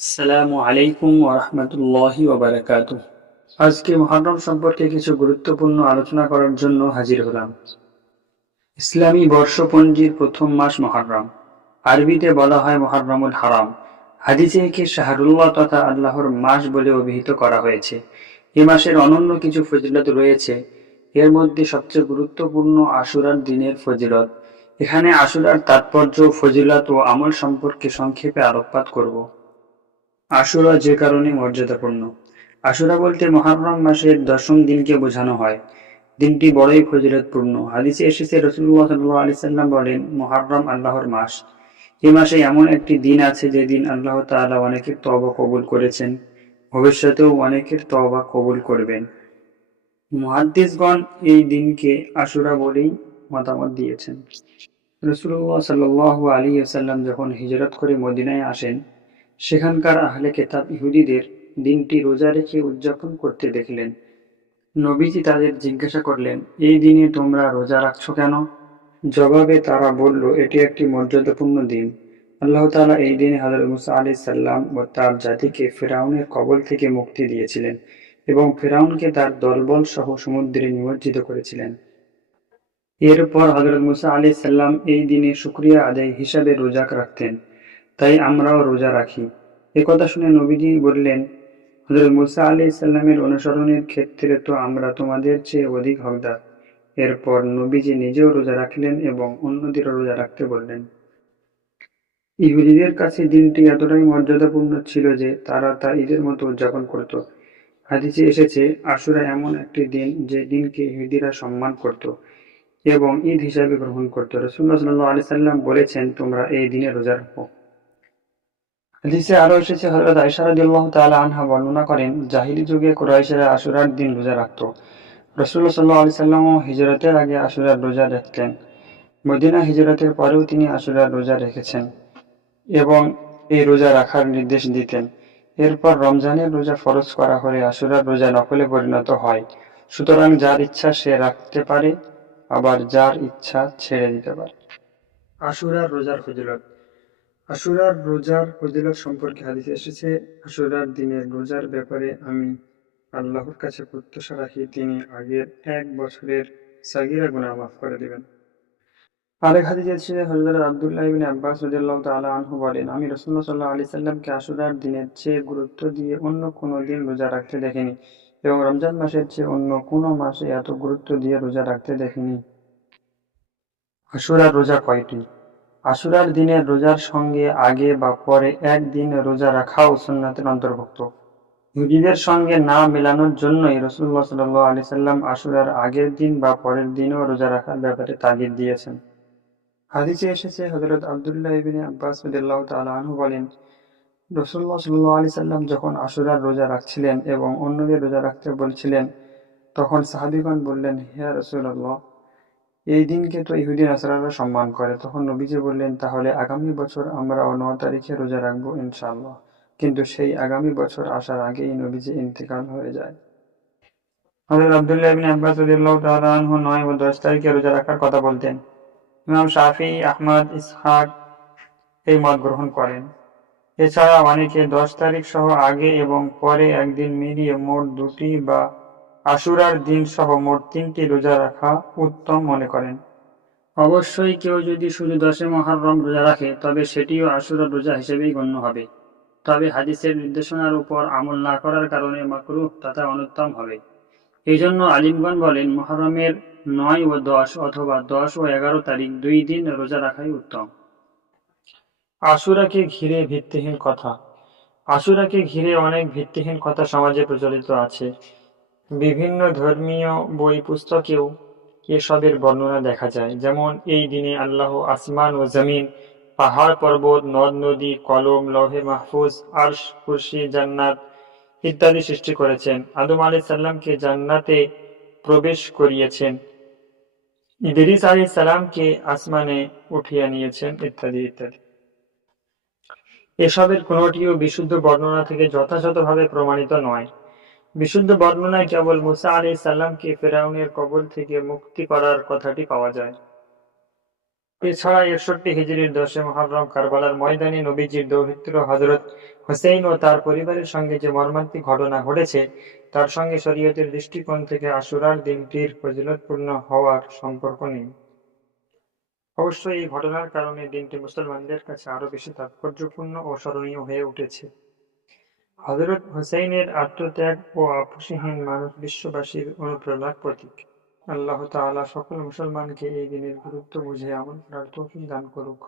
আসসালামু আলাইকুম ওবারাকাত আজকে মহরম সম্পর্কে কিছু গুরুত্বপূর্ণ আলোচনা করার জন্য হাজির হলাম। ইসলামী বর্ষপঞ্জির প্রথম মাস মহরম। আরবিতে বলা হয় মহরমুল হারাম। হাদিসে একে শাহরুল্লাহ তথা আল্লাহর মাস বলে অভিহিত করা হয়েছে। এ মাসের অনন্য কিছু ফজিলত রয়েছে। এর মধ্যে সবচেয়ে গুরুত্বপূর্ণ আশুরার দিনের ফজিলত। এখানে আশুরার তাৎপর্য, ফজিলত ও আমল সম্পর্কে সংক্ষেপে আলোকপাত করব। আশুরা যে কারণে মর্যাদাপূর্ণ। আশুরা বলতে মহারম মাসের দশম দিনকে বোঝানো হয়। দিনটি বড়ই ফজিলতপূর্ণ। হাদিসে এসেছে রসুল্লাহ সাল্লাহ আলি সাল্লাম বলেন, মহারম আল্লাহর মাস। এই মাসে এমন একটি দিন আছে যে দিন আল্লাহ তাআলা অনেকের তবা কবুল করেছেন। ভবিষ্যতেও অনেকের তবা কবুল করবেন। মুহাদ্দিসগণ এই দিনকে আশুরা বলেই মতামত দিয়েছেন। রসুল্লাহ সাল্লাহ আলী সাল্লাম যখন হিজরত করে মদিনায় আসেন সেখানকার আহলে কেতাব ইহুদিদের দিনটি রোজা রেখে উদযাপন করতে দেখলেন। নবীজি তাদের জিজ্ঞাসা করলেন, এই দিনে তোমরা রোজা রাখছো কেন? জবাবে তারা বলল, এটি একটি মর্যাদাপূর্ণ দিন। আল্লাহ তাআলা এই দিনে হযরত মুসা আলাইহিস সালাম ও তার জাতিকে ফেরাউনের কবল থেকে মুক্তি দিয়েছিলেন এবং ফেরাউনকে তার দলবল সহ সমুদ্রে নিমজ্জিত করেছিলেন। এরপর হযরত মুসা আলাইহিস সালাম এই দিনে শুকরিয়া আদায় হিসাবে রোজাক রাখতেন। তাই আমরাও রোজা রাখি। কথা শুনে নবীজি বললেন হজরত মুসা আলি ইসাল্লামের অনুসরণের ক্ষেত্রে তো আমরা তোমাদের চেয়ে অধিক হকদার। এরপর নবীজি নিজেও রোজা রাখলেন এবং অন্যদেরও রোজা রাখতে বললেন। ইহুদিদের কাছে দিনটি এতটাই মর্যাদাপূর্ণ ছিল যে তারা তা ঈদের মতো উদযাপন করত। হাদিসে এসেছে, আশুরা এমন একটি দিন যে দিনকে ইহুদিরা সম্মান করত এবং ঈদ হিসাবে গ্রহণ করত। রসুল্লাহ সাল্লাহ আলি সাল্লাম বলেছেন, তোমরা এই দিনে রোজা রাখো। হাদিসে আরও এসেছে, হযরত আয়েশা রাদিয়াল্লাহু তাআলা আনহা বর্ণনা করেন, জাহিলি যুগে কুরাইশেরা আশুরার দিন রোজা রাখত। রাসূলুল্লাহ সাল্লাল্লাহু আলাইহি সাল্লামও হিজরতের আগে আশুরার রোজা রাখতেন মদিনা হিজরতের পরেও তিনি আশুরার রোজা রেখেছেন এবং এই রোজা রাখার নির্দেশ দিতেন। এরপর রমজানের রোজা ফরজ করা হলে আশুরার রোজা নকলে পরিণত হয়। সুতরাং যার ইচ্ছা সে রাখতে পারে, আবার যার ইচ্ছা ছেড়ে দিতে পারে। আশুরার রোজার ফজিলত। আশুরার রোজার ফজিলত সম্পর্কে হাদিসে এসেছে, আশুরার দিনের রোজার ব্যাপারে আমি আল্লাহর কাছে প্রত্যাশা রাখি, তিনি আগের এক বছরের সাগিরা গুনাহ মাফ করে দিবেন। আরেক হাদিসে এসেছে, হযরত আব্দুল্লাহ ইবনে আব্বাস রাদিয়াল্লাহু তাআলা আনহু বলেন, আমি রাসূলুল্লাহ সাল্লাল্লাহু আলাইহি সাল্লামকে আশুরার দিনের চেয়ে গুরুত্ব দিয়ে অন্য কোনো দিন রোজা রাখতে দেখিনি এবং রমজান মাসের চেয়ে অন্য কোনো মাসে এত গুরুত্ব দিয়ে রোজা রাখতে দেখিনি। আশুরার রোজা কয়টি? আশুরার দিনের রোজার সঙ্গে আগে বা পরে একদিন রোজা রাখাও সুন্নাতের অন্তর্ভুক্ত। ইহুদিদের সঙ্গে না মেলানোর জন্যই রসুল্লাহ সাল আলি সাল্লাম আশুরার আগের দিন বা পরের দিনও রোজা রাখার ব্যাপারে তাগিদ দিয়েছেন। হাদিসে এসেছে হজরত আবদুল্লাহ ইবিন আব্বাস রদিয়াল্লাহ তাআলা আনহু বলেন রসুল্লাহ সাল্লাহ আলি সাল্লাম যখন আশুরার রোজা রাখছিলেন এবং অন্যদের রোজা রাখতে বলছিলেন, তখন সাহাবিগণ বললেন, হে রসুল্লাহ এই দিনকে তো ইহুদি নাসারারা সম্মান করে। তখন নবীজি বললেন, তাহলে আগামী বছর আমরা ন তারিখে রোজা রাখব ইনশাআল্লাহ। কিন্তু সেই আগামী বছর আসার আগেই নবীজি ইন্তেকাল হয়ে যায়। হযরত আব্দুল্লাহ আব্বাস ও দশ তারিখে রোজা রাখার কথা বলতেন। ইমাম শাফি, আহমদ, ইসহাক এই মত গ্রহণ করেন। এছাড়া অনেকে দশ তারিখ সহ আগে এবং পরে একদিন মিলিয়ে মোট দুটি বা আশুরার দিন সহ মোট তিনটি রোজা রাখা উত্তম মনে করেন। অবশ্যই কেউ যদি শুধু দশে মহারম রোজা রাখে তবে সেটিও আশুরার রোজা হিসেবেই গণ্য হবে। তবে হাদিসের নির্দেশনার উপর আমল না করার কারণে মাকরুহ তথা অনুত্তম হবে। এই জন্য আলিমগণ বলেন মহরমের নয় ও দশ অথবা দশ ও এগারো তারিখ দুই দিন রোজা রাখাই উত্তম। আশুরাকে ঘিরে ভিত্তিহীন কথা। আশুরাকে ঘিরে অনেক ভিত্তিহীন কথা সমাজে প্রচলিত আছে। বিভিন্ন ধর্মীয় বই পুস্তকেও এসবের বর্ণনা দেখা যায়। যেমন, এই দিনে আল্লাহ আসমান ও জমিন, পাহাড় পর্বত, নদ, নদী, কলম, লহে মাহফুজ, আরশ কুরসি জান্নাত ইত্যাদি সৃষ্টি করেছেন। আদম আলি সাল্লামকে জান্নাতে প্রবেশ করিয়েছেন। ইদরিস আলী সালামকে আসমানে উঠিয়ে নিয়েছেন ইত্যাদি ইত্যাদি। এসবের কোনটিও বিশুদ্ধ বর্ণনা থেকে যথাযথভাবে প্রমাণিত নয়। বিশুদ্ধ বর্ণনায় কেবল মুসা আলী সাল্লামকে ফেরাউনের কবল থেকে মুক্তি করার কথাটি পাওয়া যায়। এছাড়া একষট্টি হিজরির দশে মহররম কারবালার ময়দানে নবীজির দৌহিত্র হজরত হোসেন ও তার পরিবারের সঙ্গে যে মর্মান্তিক ঘটনা ঘটেছে, তার সঙ্গে শরীয়তের দৃষ্টিকোণ থেকে আশুরার দিনটির ফজিলতপূর্ণ হওয়ার সম্পর্ক নেই। অবশ্যই এই ঘটনার কারণে দিনটি মুসলমানদের কাছে আরও বেশি তাৎপর্যপূর্ণ ও স্মরণীয় হয়ে উঠেছে। হজরত হুসাইনের আত্মত্যাগ ও আপসীহীন মানুষ বিশ্ববাসীর অনুপ্রেরণার প্রতীক। আল্লাহ তাআলা সকল মুসলমানকে এই দিনের গুরুত্ব বুঝে আমল করার তৌফিক দান করুক।